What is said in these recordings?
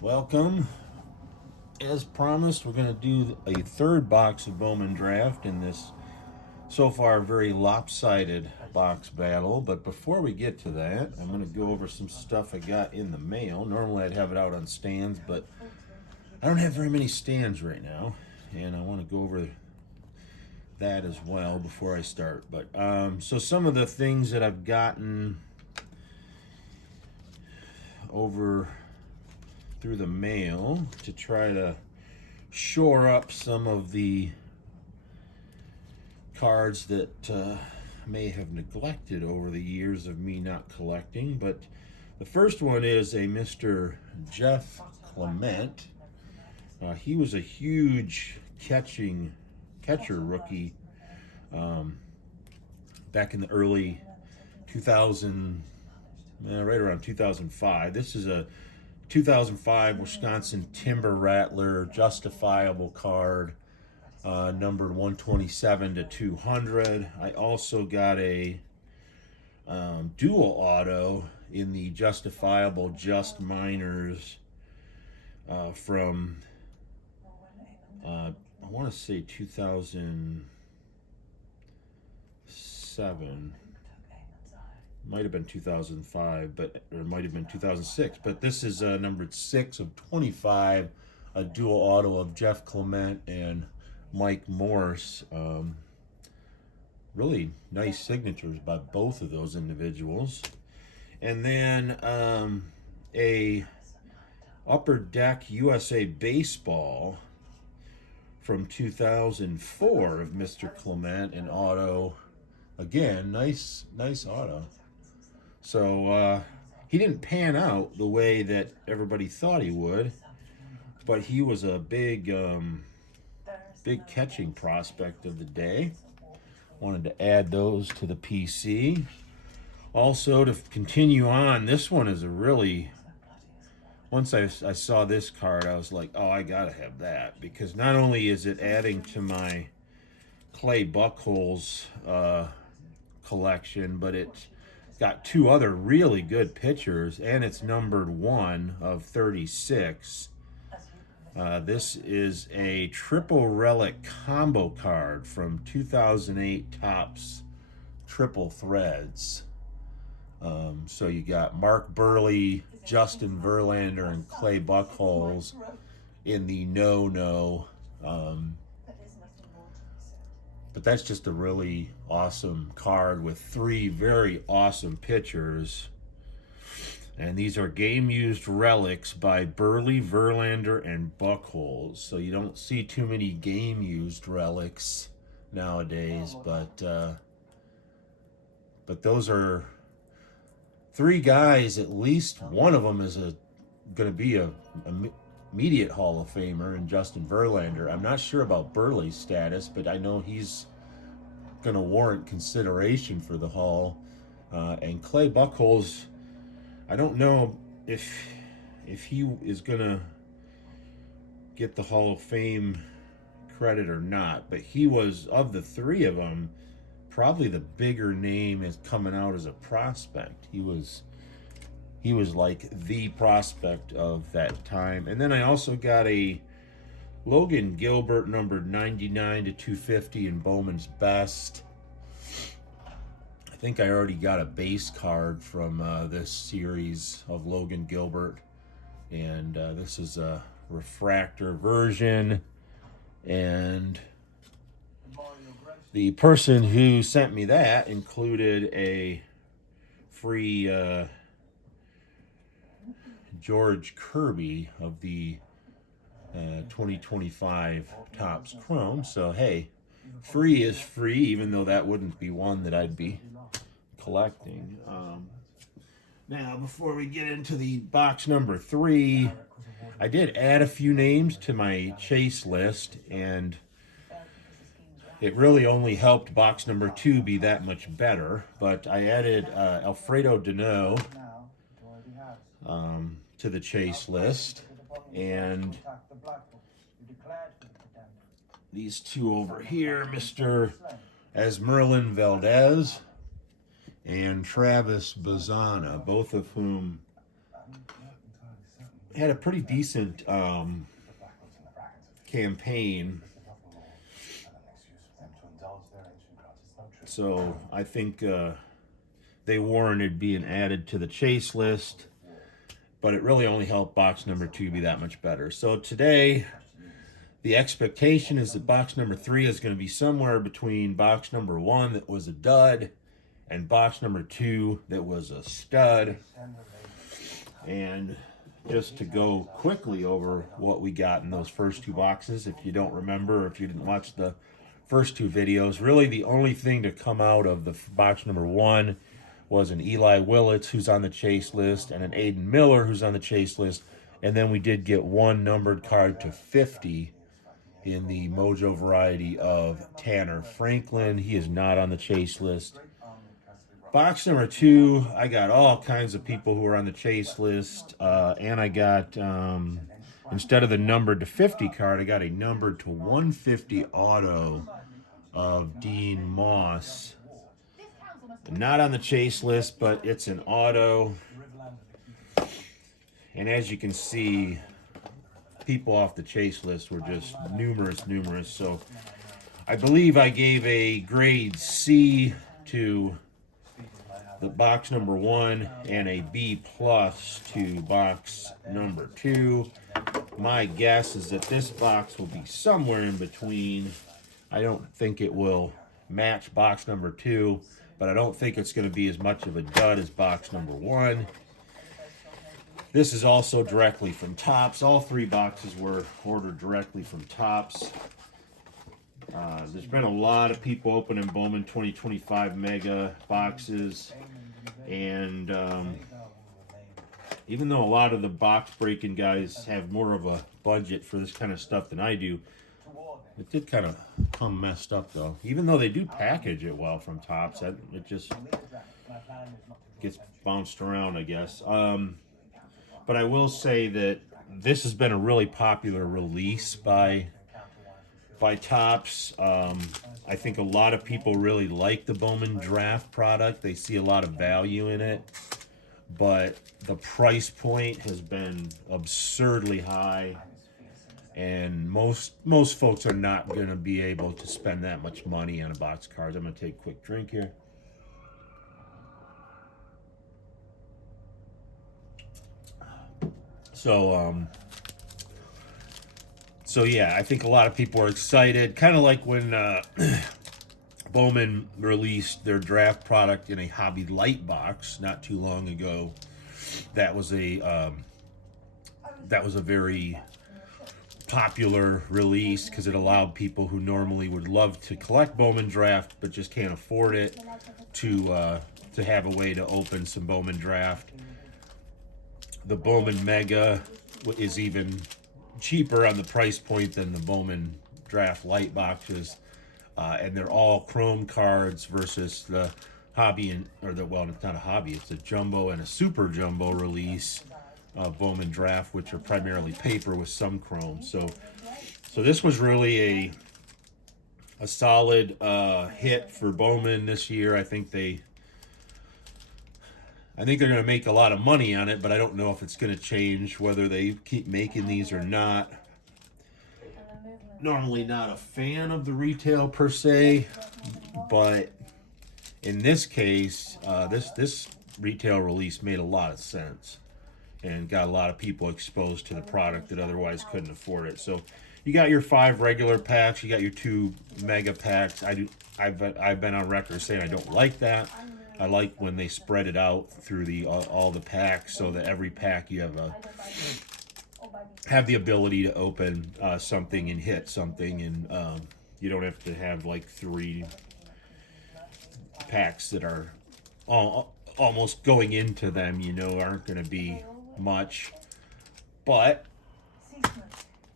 Welcome. As promised, we're going to do a third box of Bowman Draft in this so far very lopsided box battle. But before we get to that, I'm going to go over some stuff I got in the mail. Normally I'd have it out on stands, but I don't have very many stands right now, and I want to go over that as well before I start. But so some of the things that I've gotten over through the mail to try to shore up some of the cards that may have neglected over the years of me not collecting. But the first one is a Mr. Jeff Clement. He was a huge catcher rookie back in the early 2000, right around 2005. This is a 2005 Wisconsin Timber Rattler justifiable card, numbered 127 to 200. I also got a dual auto in the justifiable Just Minors from I want to say 2007. Might have been 2005, but or it might have been 2006. But this is numbered 6 of 25, a dual auto of Jeff Clement and Mike Morse. Really nice signatures by both of those individuals. And then a Upper Deck USA Baseball from 2004 of Mr. Clement, an auto. Again, nice auto. So he didn't pan out the way that everybody thought he would, but he was a big catching prospect of the day. Wanted to add those to the PC. Also, to continue on, this one is a really, once I saw this card, I was like, oh, I gotta have that, because not only is it adding to my Clay Buchholz collection, but it's got two other really good pitchers, and it's numbered 1 of 36. This is a triple relic combo card from 2008 Topps Triple Threads. So you got Mark Burley, Justin Verlander, and Clay Buchholz in the no. But that's just a really awesome card with 3 very awesome pitchers. And these are game-used relics by Burley, Verlander, and Buchholz. So you don't see too many game-used relics nowadays. But those are 3 guys. At least one of them is going to be a immediate Hall of Famer in Justin Verlander. I'm not sure about Burley's status, but I know he's going to warrant consideration for the Hall. And Clay Buchholz, I don't know if he is going to get the Hall of Fame credit or not, but he was, of the 3 of them, probably the bigger name is coming out as a prospect. He was like the prospect of that time. And then I also got a Logan Gilbert numbered 99 to 250 in Bowman's Best. I think I already got a base card from this series of Logan Gilbert. And this is a refractor version. And the person who sent me that included a free George Kirby of the 2025 Topps Chrome. So hey, free is free, even though that wouldn't be one that I'd be collecting. Now, before we get into the box number 3, I did add a few names to my chase list, and it really only helped box number 2 be that much better. But I added Alfredo Dano to the chase list, and these 2 over here, Mr. Esmerlin Valdez and Travis Bazana, both of whom had a pretty decent campaign. So I think they warranted being added to the chase list, but it really only helped box number 2 be that much better. So today, the expectation is that box number 3 is going to be somewhere between box number 1 that was a dud and box number 2 that was a stud. And just to go quickly over what we got in those first 2 boxes, if you don't remember, if you didn't watch the first 2 videos, really the only thing to come out of the box number 1 was an Eli Willits, who's on the chase list, and an Aiden Miller, who's on the chase list. And then we did get 1 numbered card to 50 in the Mojo variety of Tanner Franklin. He is not on the chase list. Box number 2, I got all kinds of people who are on the chase list, and I got, instead of the numbered to 50 card, I got a numbered to 150 auto of Dean Moss. Not on the chase list, but it's an auto. And as you can see, people off the chase list were just numerous. So I believe I gave a grade C to the box number 1 and a B plus to box number 2. My guess is that this box will be somewhere in between. I don't think it will match box number 2, but I don't think it's going to be as much of a dud as box number 1. This is also directly from Topps. All 3 boxes were ordered directly from Topps. There's been a lot of people opening Bowman 2025 Mega boxes, and even though a lot of the box breaking guys have more of a budget for this kind of stuff than I do, it did kind of come messed up though. Even though they do package it well from Topps, it just gets bounced around, I guess. But I will say that this has been a really popular release by Topps. I think a lot of people really like the Bowman Draft product. They see a lot of value in it, but the price point has been absurdly high, and most folks are not going to be able to spend that much money on a box of cards. I'm going to take a quick drink here. So yeah, I think a lot of people are excited. Kind of like when Bowman released their draft product in a Hobby Light box not too long ago. That was a very popular release because it allowed people who normally would love to collect Bowman Draft but just can't afford it to have a way to open some Bowman Draft. The Bowman Mega is even cheaper on the price point than the Bowman Draft Light boxes, and they're all chrome cards versus the hobby it's not a hobby, it's a jumbo and a super jumbo release of Bowman Draft, which are primarily paper with some chrome. So this was really a solid hit for Bowman this year. I think they're going to make a lot of money on it, but I don't know if it's going to change whether they keep making these or not. Normally not a fan of the retail per se, but in this case, this retail release made a lot of sense and got a lot of people exposed to the product that otherwise couldn't afford it. So you got your 5 regular packs, you got your 2 mega packs. I've been on record saying I don't like that. I like when they spread it out through all the packs, so that every pack you have the ability to open something and hit something, and you don't have to have like 3 packs that are almost going into them, aren't going to be much. But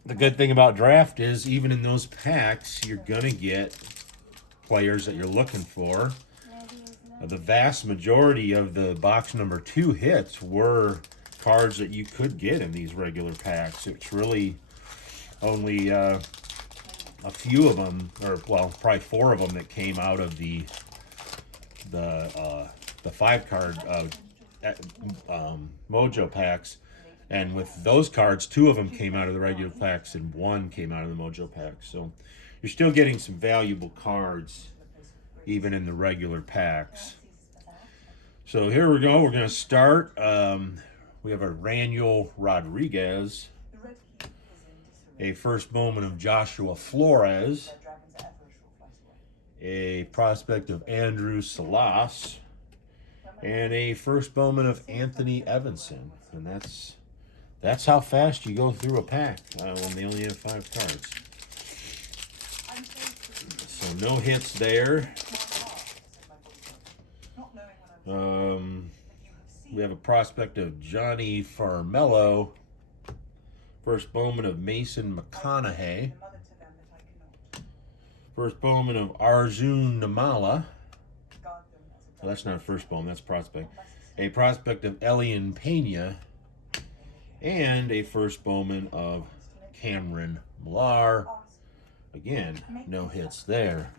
the good thing about draft is even in those packs, you're going to get players that you're looking for. The vast majority of the box number 2 hits were cards that you could get in these regular packs. It's really only a few of them, or well, probably 4 of them that came out of the 5 card Mojo packs, And with those cards, 2 of them came out of the regular packs and 1 came out of the Mojo packs. So you're still getting some valuable cards even in the regular packs. So here we go. We're going to start. We have a Raniel Rodriguez, a first Bowman of Joshua Flores, a prospect of Andrew Salas, and a first Bowman of Anthony Evanson. And that's how fast you go through a pack when they only have 5 cards. So no hits there. We have a prospect of Johnny Farmello, first Bowman of Mason McConaughey, first Bowman of Arjun Namala. Well, that's not a first Bowman, that's prospect. A prospect of Elian Pena, and a first Bowman of Cameron Millar. Again, no hits there.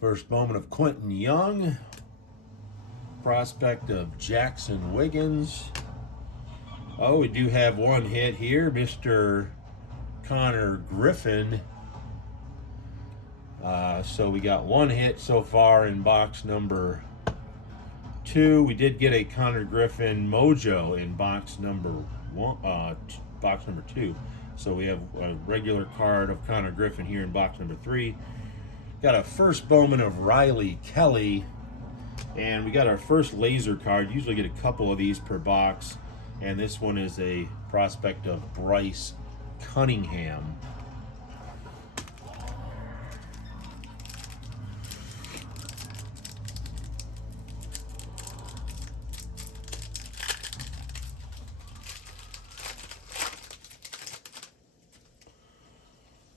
First Bowman of Quentin Young, prospect of Jackson Wiggins. Oh, we do have 1 hit here, Mr. Connor Griffin. So we got 1 hit so far in box number 2. We did get a Connor Griffin Mojo in box number 1, box number 2. So we have a regular card of Connor Griffin here in box number 3. Got a first Bowman of Riley Kelly, and we got our first laser card. Usually get a couple of these per box, and this one is a prospect of Bryce Cunningham.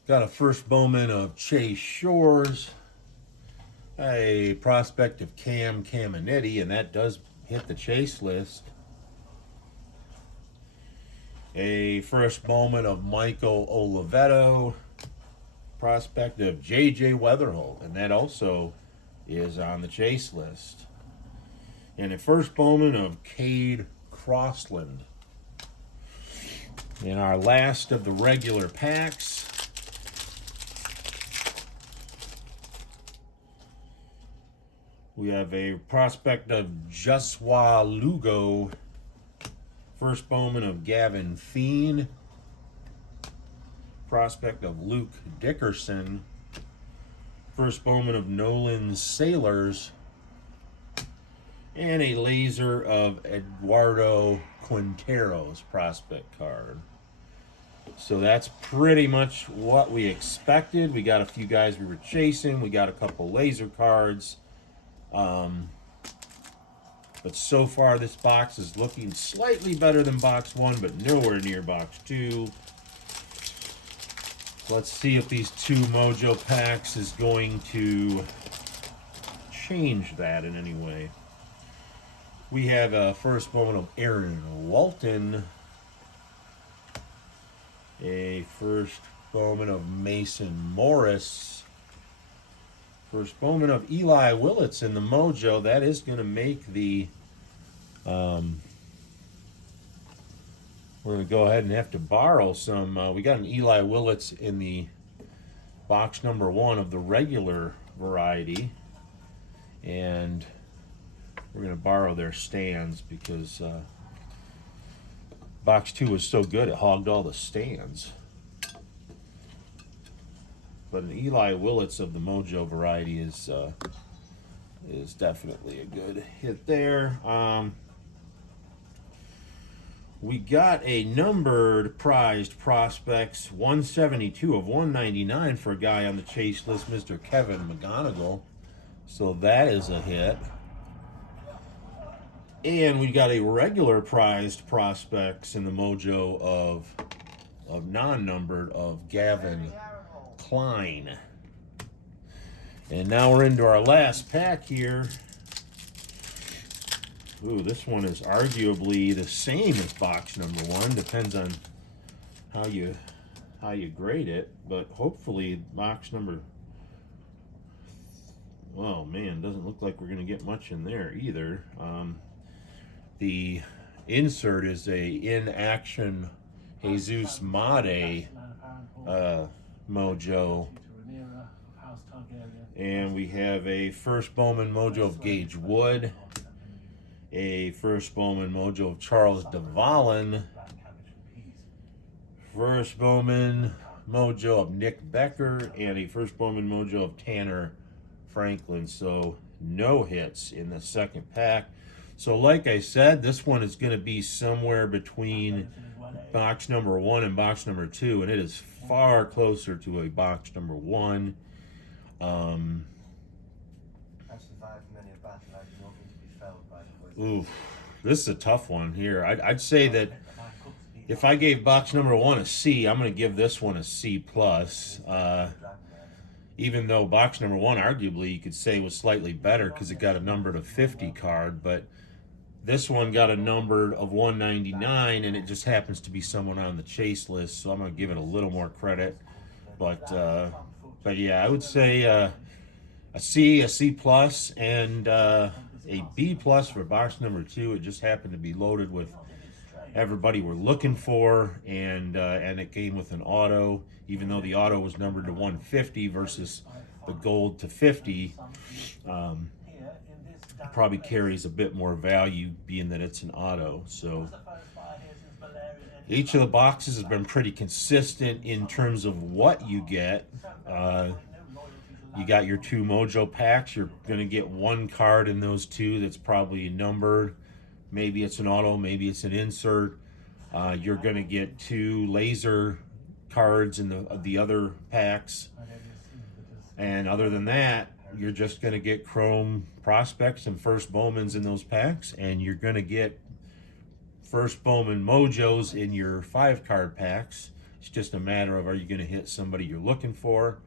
Got a first Bowman of Chase Shores, a prospect of Cam Caminetti, and that does hit the chase list. A first Bowman of Michael Oliveto, prospect of J.J. Weatherholt, and that also is on the chase list. And a first Bowman of Cade Crossland. In our last of the regular packs, we have a prospect of Joshua Lugo, first Bowman of Gavin Feen, prospect of Luke Dickerson, first Bowman of Nolan Sailors, and a laser of Eduardo Quintero's prospect card. So that's pretty much what we expected. We got a few guys we were chasing. We got a couple laser cards. But so far this box is looking slightly better than box 1, but nowhere near box 2. Let's see if these 2 Mojo packs is going to change that in any way. We have a first Bowman of Aaron Walton, a first Bowman of Mason Morris, first Bowman of Eli Willits in the Mojo. That is going to make the... we're going to go ahead and have to borrow some. We got an Eli Willits in the box number 1 of the regular variety. And we're going to borrow their stands because box 2 was so good it hogged all the stands. But an Eli Willits of the Mojo variety is definitely a good hit there. We got a numbered prized prospects, 172 of 199 for a guy on the chase list, Mr. Kevin McGonigal. So that is a hit. And we got a regular prized prospects in the Mojo of non-numbered of Gavin Klein. And now we're into our last pack here. Ooh, this one is arguably the same as box number 1. Depends on how you Oh man, doesn't look like we're going to get much in there either. The insert is a in action Jesus Made mojo. And we have a first Bowman mojo of Gage Wood, a first Bowman mojo of Charles DeVallen, first Bowman mojo of Nick Becker, and a first Bowman mojo of Tanner Franklin. So no hits in the second pack. So like I said, this one is going to be somewhere between box number 1 and box number 2, and it is far closer to a box number 1. Ooh, this is a tough one here. I'd say that if I gave box number 1 a C, I'm going to give this one a C plus. Even though box number 1, arguably, you could say was slightly better because it got a numbered of 50 card, but this one got a numbered of 199, and it just happens to be someone on the chase list, so I'm going to give it a little more credit. But yeah, I would say a C plus, and a B plus for box number 2. It just happened to be loaded with everybody we're looking for, and it came with an auto, even though the auto was numbered to 150 versus the gold to 50. Probably carries a bit more value being that it's an auto. So each of the boxes has been pretty consistent in terms of what you get. You got your 2 mojo packs. You're going to get 1 card in those 2 that's probably numbered. Maybe it's an auto, maybe it's an insert. You're going to get 2 laser cards in the other packs. And other than that, you're just going to get chrome prospects and first Bowmans in those packs, and you're going to get first Bowman mojos in your 5-card packs. It's just a matter of, are you going to hit somebody you're looking for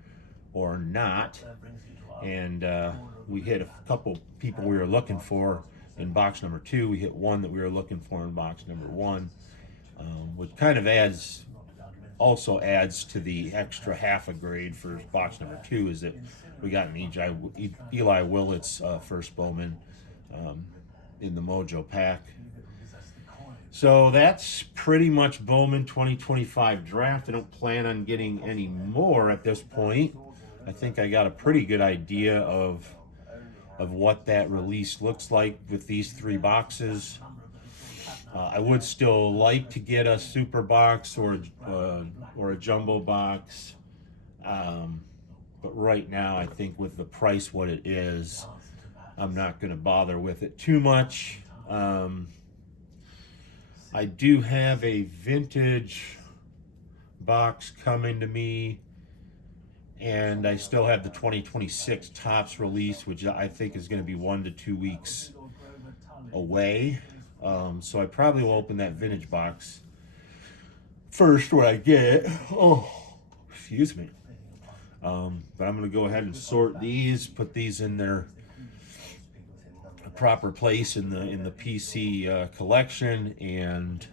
or not? And we hit a couple people we were looking for in box number 2. We hit one that we were looking for in box number 1, which kind of also adds to the extra half a grade for box number 2, is that we got an Eli Willett's first Bowman in the mojo pack. So that's pretty much Bowman 2025 draft. I don't plan on getting any more at this point. I think I got a pretty good idea of what that release looks like with these 3 boxes. I would still like to get a super box or a jumbo box, but right now I think with the price what it is, I'm not going to bother with it too much. I do have a vintage box coming to me, and I still have the 2026 Topps release, which I think is going to be 1 to 2 weeks away. So I probably will open that vintage box first when I get it. Oh, excuse me. But I'm going to go ahead and sort these, put these in their proper place in the PC collection, and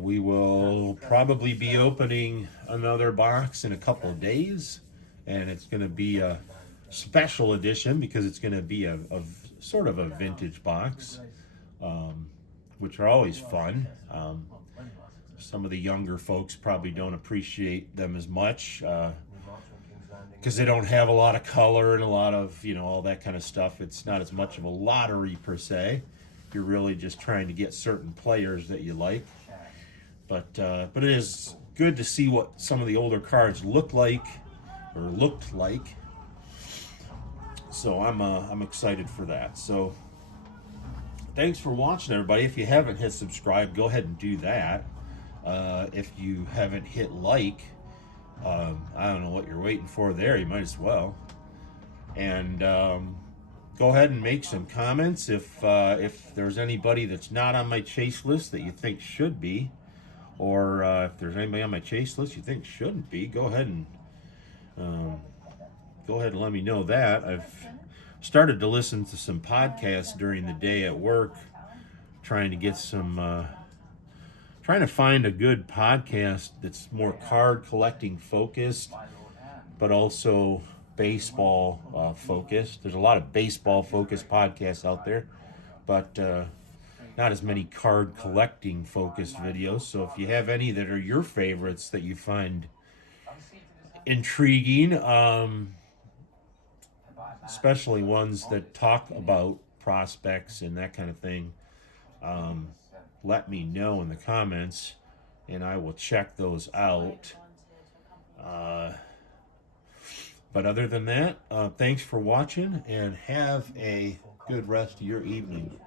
we will probably be opening another box in a couple of days, and it's going to be a special edition because it's going to be a sort of a vintage box, which are always fun. Some of the younger folks probably don't appreciate them as much because they don't have a lot of color and a lot of, all that kind of stuff. It's not as much of a lottery per se. You're really just trying to get certain players that you like. But it is good to see what some of the older cards looked like. So I'm excited for that. So thanks for watching, everybody. If you haven't hit subscribe, go ahead and do that. If you haven't hit like, I don't know what you're waiting for there. You might as well. And go ahead and make some comments if there's anybody that's not on my chase list that you think should be, or if there's anybody on my chase list you think shouldn't be. Go ahead and let me know that. I've started to listen to some podcasts during the day at work, trying to find a good podcast that's more card collecting focused, but also baseball focused. There's a lot of baseball focused podcasts out there, but not as many card collecting focused videos. So if you have any that are your favorites that you find intriguing, especially ones that talk about prospects and that kind of thing, let me know in the comments and I will check those out. But other than that, thanks for watching and have a good rest of your evening.